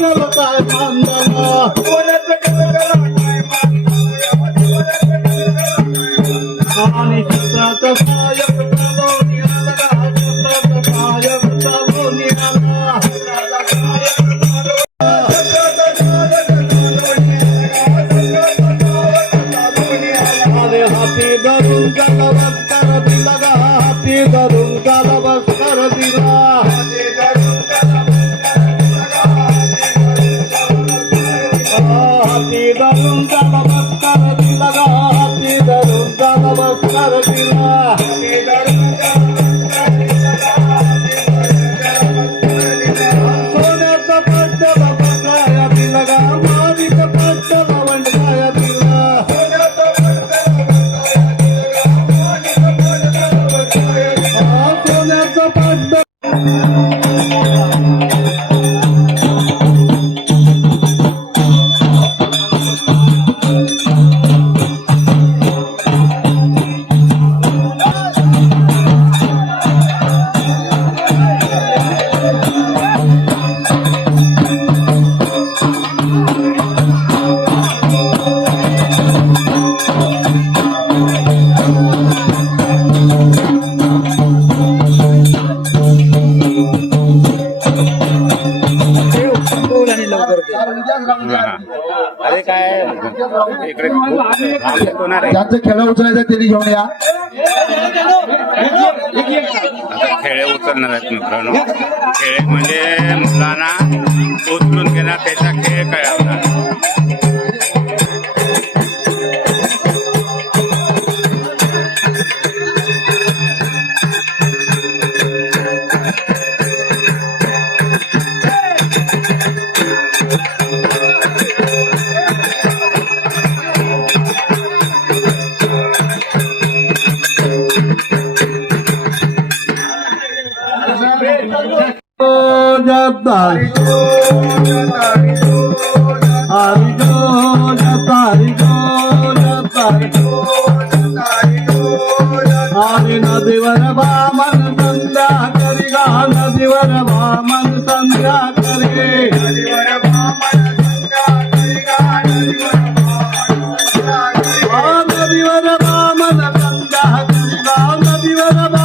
कलता పిల్లగా होणार आहे खेळ उचलायचं तरी घेऊन या खेळे उतरणार आहेत मित्रांनो खेळ म्हणजे मुलांना उचलून घेणार त्याचा खेळ कळवणार जता हरिओ जता हरिओ आदि नदीवर वामन संध्या करिगा नदीवर वामन संध्या करे नदीवर वामन संध्या करिगा नदीवर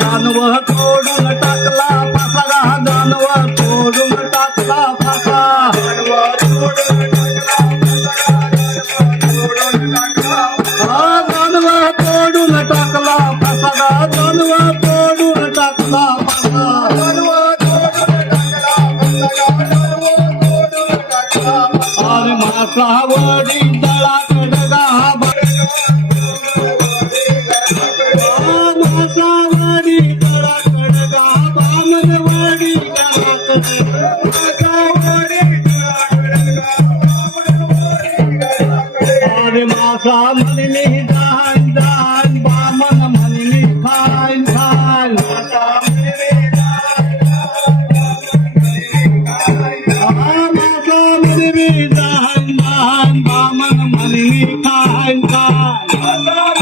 जाणव कोडला टाकला mana malika engkau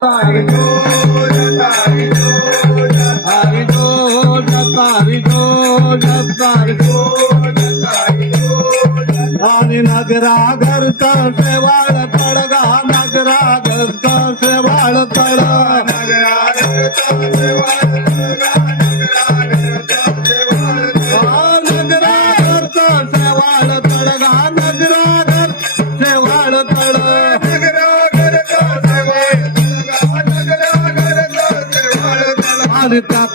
Hari Nagara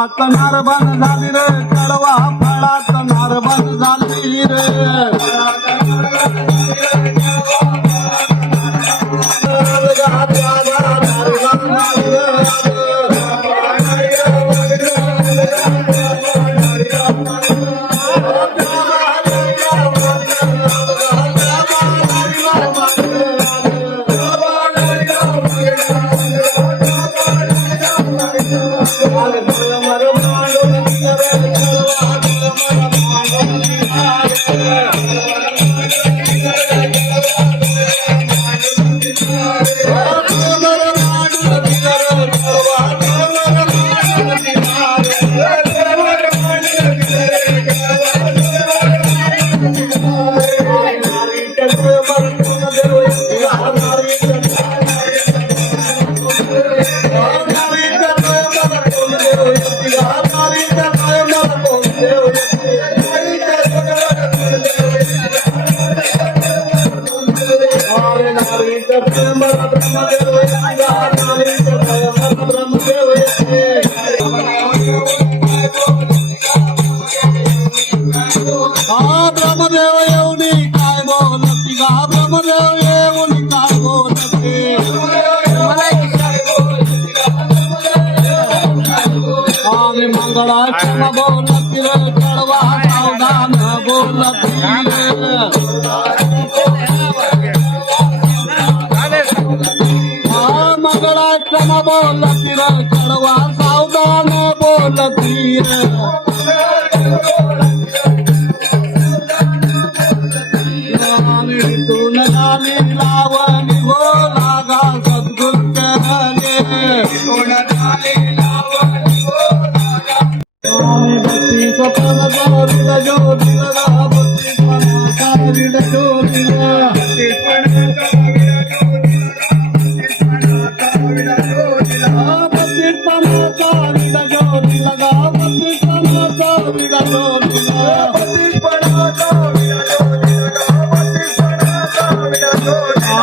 फळा तनार बन झाली रे कडवा फळा तनार बन झाली रे Oh. मगड़ा न पीरल करवा सावधाना खो न पीरल करवा सावधान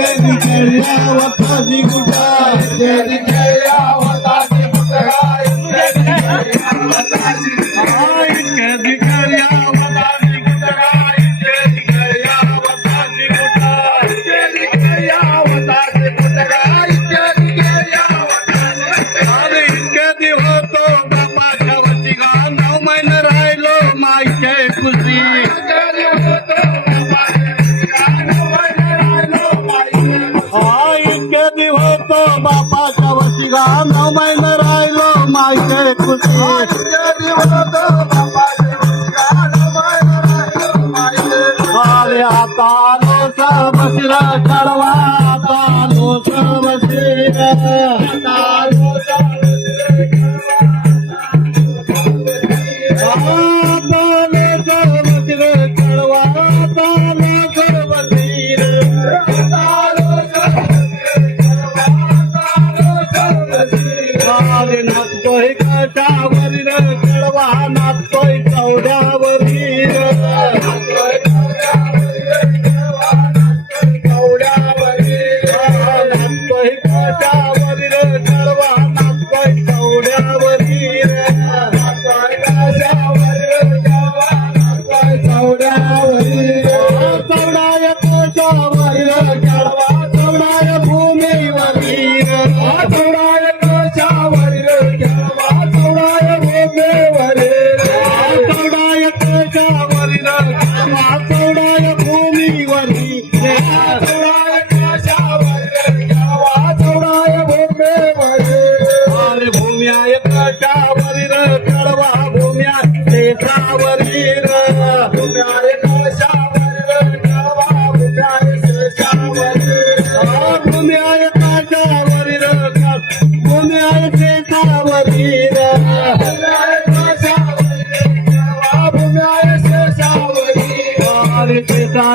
Yeah. बापाच्या वतीगा न महिना राहिलो माहिती